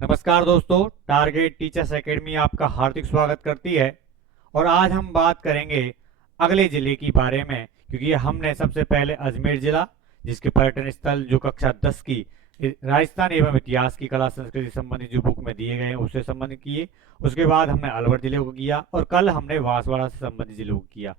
नमस्कार दोस्तों, target teachers academy आपका हार्दिक स्वागत करती है। और आज हम बात करेंगे अगले जिले की बारे में, क्योंकि हमने सबसे पहले अजमेर जिला, जिसके पर्यटन स्थल जो कक्षा 10 की राजस्थान एवं इतिहास की कला संस्कृति संबंधी जो बुक में दिए गए हैं उससे संबंधित किए। उसके बाद हमने अलवर जिले को किया और कल हमने बांसवाड़ा से संबंधित जिलों को किया।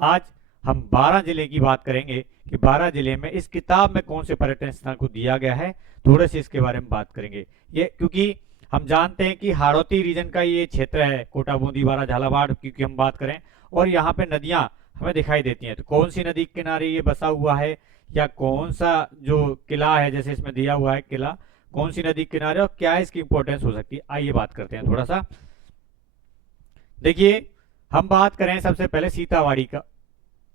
आज हम 12 जिले की बात करेंगे कि 12 जिले में इस किताब में कौन से पर्यटन स्थल को दिया गया है। थोड़े से इसके बारे में बात करेंगे। ये क्योंकि हम जानते हैं कि हाड़ौती रीजन का ये क्षेत्र है, कोटा बूंदी बारा झालावाड़, क्योंकि हम बात करें और यहाँ पे नदियां हमें दिखाई देती हैं। तो कौन सी नदी के किनारे ये बसा हुआ है या कौन सा जो किला है, जैसे इसमें दिया हुआ है किला, कौन सी नदी के किनारे और क्या इसकी इंपॉर्टेंस हो सकती है, आइए बात करते हैं थोड़ा सा। देखिए, हम बात करें सबसे पहले सीतावाड़ी का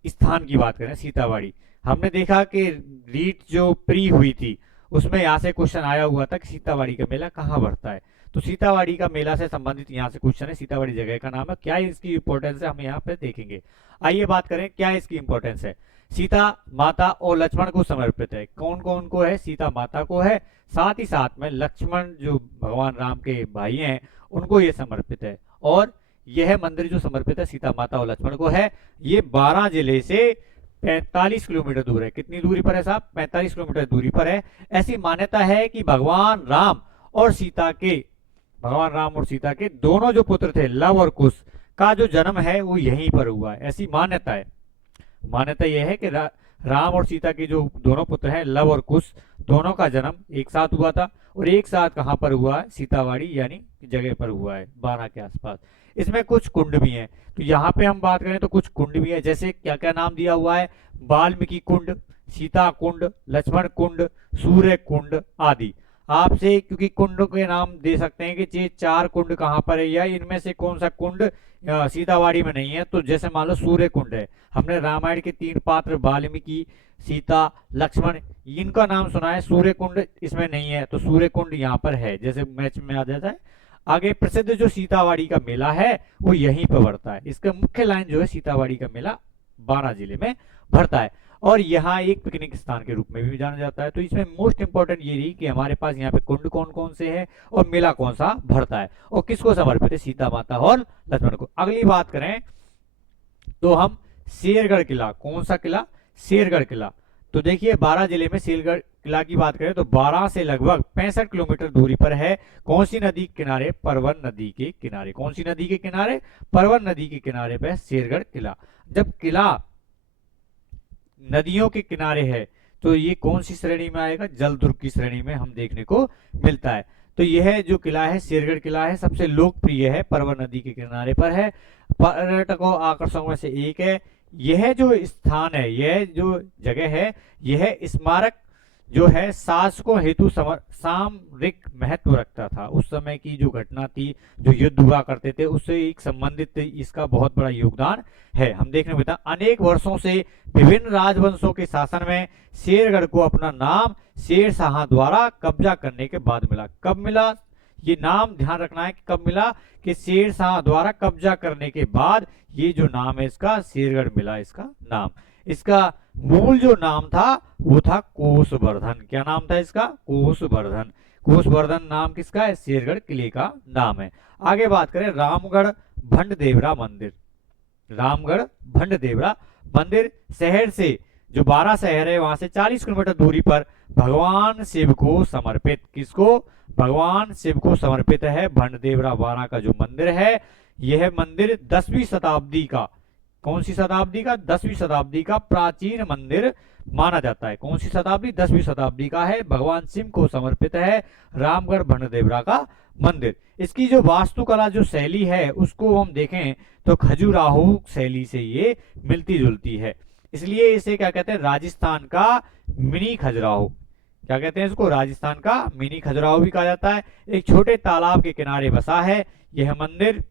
स्थान की बात करें। सीतावाड़ी हमने देखा कि रीट जो प्री हुई थी उसमें यहाँ से क्वेश्चन आया हुआ था कि सीतावाड़ी का मेला कहाँ भरता है। तो सीतावाड़ी का मेला से संबंधित यहाँ से क्वेश्चन है। सीतावाड़ी जगह का नाम है, क्या इसकी इंपॉर्टेंस है हम यहाँ पे देखेंगे। आइए बात करें क्या इसकी इंपॉर्टेंस है। सीता माता और लक्ष्मण को समर्पित है। कौन कौन को है? सीता माता को है, साथ ही साथ में लक्ष्मण जो भगवान राम के भाई हैं उनको ये समर्पित है। और यह मंदिर जो समर्पित है सीता माता और लक्ष्मण को है, ये 12 जिले से 45 किलोमीटर दूर है। कितनी दूरी पर है साहब? 45 किलोमीटर दूरी पर है। ऐसी मान्यता है कि भगवान राम और सीता के दोनों जो पुत्र थे लव और कुश का जो जन्म है वो यहीं पर हुआ है, ऐसी मान्यता है। मान्यता यह है कि राम और सीता के जो दोनों पुत्र हैं लव और कुश, दोनों का जन्म एक साथ हुआ था। और एक साथ कहां पर हुआ है? सीतावाड़ी यानी जगह पर हुआ है, 12 के आसपास। इसमें कुछ कुंड भी हैं, तो यहाँ पे हम बात करें तो कुछ कुंड भी है। जैसे क्या क्या नाम दिया हुआ है? वाल्मीकि कुंड, सीता कुंड, लक्ष्मण कुंड, सूर्य कुंड आदि। आपसे क्योंकि कुंड के नाम दे सकते हैं कि ये 4 कुंड कहाँ पर है या इनमें से कौन सा कुंड सीतावाड़ी में नहीं है। तो जैसे मान लो सूर्य कुंड है, हमने रामायण के 3 पात्र वाल्मीकि, सीता, लक्ष्मण, इनका नाम सुना है। सूर्य कुंड इसमें नहीं है, तो सूर्य कुंड यहाँ पर है, जैसे मैच में आ जाता है। आगे प्रसिद्ध जो सीतावाड़ी का मेला है वो यहीं पर भरता है। इसका मुख्य लाइन जो है सीतावाड़ी का मेला 12 जिले में भरता है और यहाँ एक पिकनिक स्थान के रूप में भी जाना जाता है। तो इसमें मोस्ट इंपोर्टेंट ये रही कि हमारे पास यहाँ पे कुंड कौन कौन से है और मेला कौन सा भरता है और किसको समर्पित है? सीता माता और लक्ष्मण को। अगली बात करें तो हम शेरगढ़ किला। कौन सा किला? शेरगढ़ किला। तो देखिए 12 जिले में शेरगढ़ किला की बात करें तो 12 से लगभग 65 किलोमीटर दूरी पर है। कौन सी नदी के किनारे? परवन नदी के किनारे। कौन सी नदी के किनारे? परवन नदी के किनारे पे शेरगढ़ किला। जब किला नदियों के किनारे है तो ये कौन सी श्रेणी में आएगा? जल दुर्ग की श्रेणी में हम देखने को मिलता है। तो यह जो किला है शेरगढ़ किला है, सबसे लोकप्रिय है, परवन नदी के किनारे पर है, पर्यटकों आकर्षणों में से एक है। यह जो स्थान है, यह जो जगह है, यह स्मारक जो है शासकों हेतु सामरिक महत्व रखता था। उस समय की जो घटना थी, जो युद्ध हुआ करते थे, उससे एक संबंधित इसका बहुत बड़ा योगदान है। हम देखने को मिलता है अनेक वर्षों से विभिन्न राजवंशों के शासन में शेरगढ़ को अपना नाम शेर शाह द्वारा कब्जा करने के बाद मिला। कब मिला? ये नाम ध्यान रखना है कि कब मिला, कि शेर शाह द्वारा कब्जा करने के बाद ये जो नाम है इसका शेरगढ़ मिला। इसका नाम, इसका मूल जो नाम था वो था कोषवर्धन। क्या नाम था इसका? कोषवर्धन। कोषवर्धन नाम किसका है? शेरगढ़ किले का नाम है। आगे बात करें रामगढ़ भंडदेवरा मंदिर। रामगढ़ भंडदेवरा मंदिर शहर से जो 12 शहर है वहां से 40 किलोमीटर दूरी पर भगवान शिव को समर्पित। किसको? भगवान शिव को समर्पित है भंडदेवरा 12 का जो मंदिर है। यह मंदिर 10वीं शताब्दी का, कौन सी शताब्दी का? 10वीं शताब्दी का प्राचीन मंदिर माना जाता है। कौन सी शताब्दी? 10वीं शताब्दी का है। भगवान शिव को समर्पित है रामगढ़ भंडदेवरा का मंदिर। इसकी जो वास्तुकला जो शैली है उसको हम देखें तो खजुराहो शैली से ये मिलती जुलती है, इसलिए इसे क्या कहते हैं? राजस्थान का मिनी खजुराहो। क्या कहते हैं इसको? राजस्थान का मिनी खजुराहो भी कहा जाता है। एक छोटे तालाब के किनारे बसा है यह मंदिर।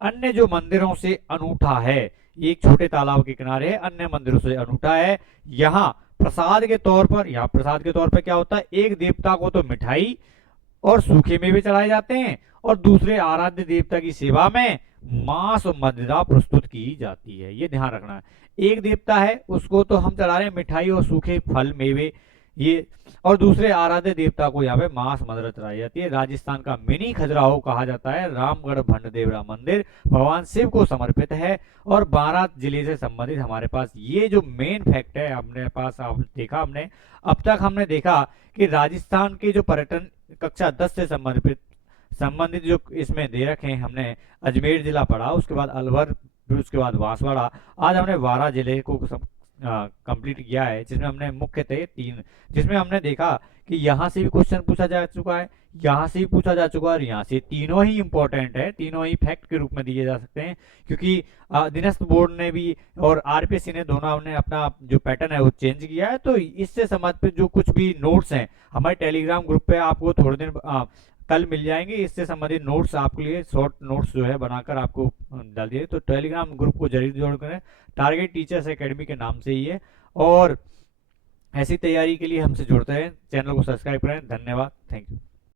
अन्य जो मंदिरों से अनूठा है, एक छोटे तालाब के किनारे है, अन्य मंदिरों से अनूठा है। यहाँ प्रसाद के तौर पर क्या होता है? एक देवता को तो मिठाई और सूखे मेवे चढ़ाए जाते हैं और दूसरे आराध्य देवता की सेवा में मांस और मदिरा प्रस्तुत की जाती है। ये ध्यान रखना है। एक देवता है उसको तो हम चढ़ा रहे हैं मिठाई और सूखे फल मेवे, ये और दूसरे आराध्य देवता को यहाँ पे मास मदर चढ़ाई जाती है। राजस्थान का मिनी खजुराहो कहा जाता है। रामगढ़ भंडदेवरा मंदिर भगवान शिव को समर्पित है। और 12 जिले से संबंधित हमारे पास ये जो मेन फैक्ट है हमने पास देखा। हमने अब तक हमने देखा कि राजस्थान के जो पर्यटन कक्षा 10 से संबंधित जो इसमें दे रखे हैं, हमने अजमेर जिला पढ़ा, उसके बाद अलवर, फिर उसके बाद बांसवाड़ा। आज हमने 12 जिले को कंप्लीट किया है, जिसमें हमने मुख्यतः 3, जिसमें हमने देखा कि यहाँ से भी क्वेश्चन पूछा जा चुका है, यहाँ से भी पूछा जा चुका है, और यहाँ से तीनों ही इंपॉर्टेंट है, तीनों ही फैक्ट के रूप में दिए जा सकते हैं। क्योंकि दिनस्थ बोर्ड ने भी और आरपीएससी ने दोनों ने अपना जो पैटर्न है वो चेंज किया है। तो इससे संबंधित जो कुछ भी नोट्स हैं हमारे टेलीग्राम ग्रुप पे आपको थोड़े दिन कल मिल जाएंगे। इससे संबंधित नोट्स आपके लिए शॉर्ट नोट्स जो है बनाकर आपको डाल दिए। तो टेलीग्राम ग्रुप को जरूर जोड़ करें, टारगेट टीचर्स एकेडमी के नाम से ही है। और ऐसी तैयारी के लिए हमसे जुड़ते हैं, चैनल को सब्सक्राइब करें। धन्यवाद, थैंक यू।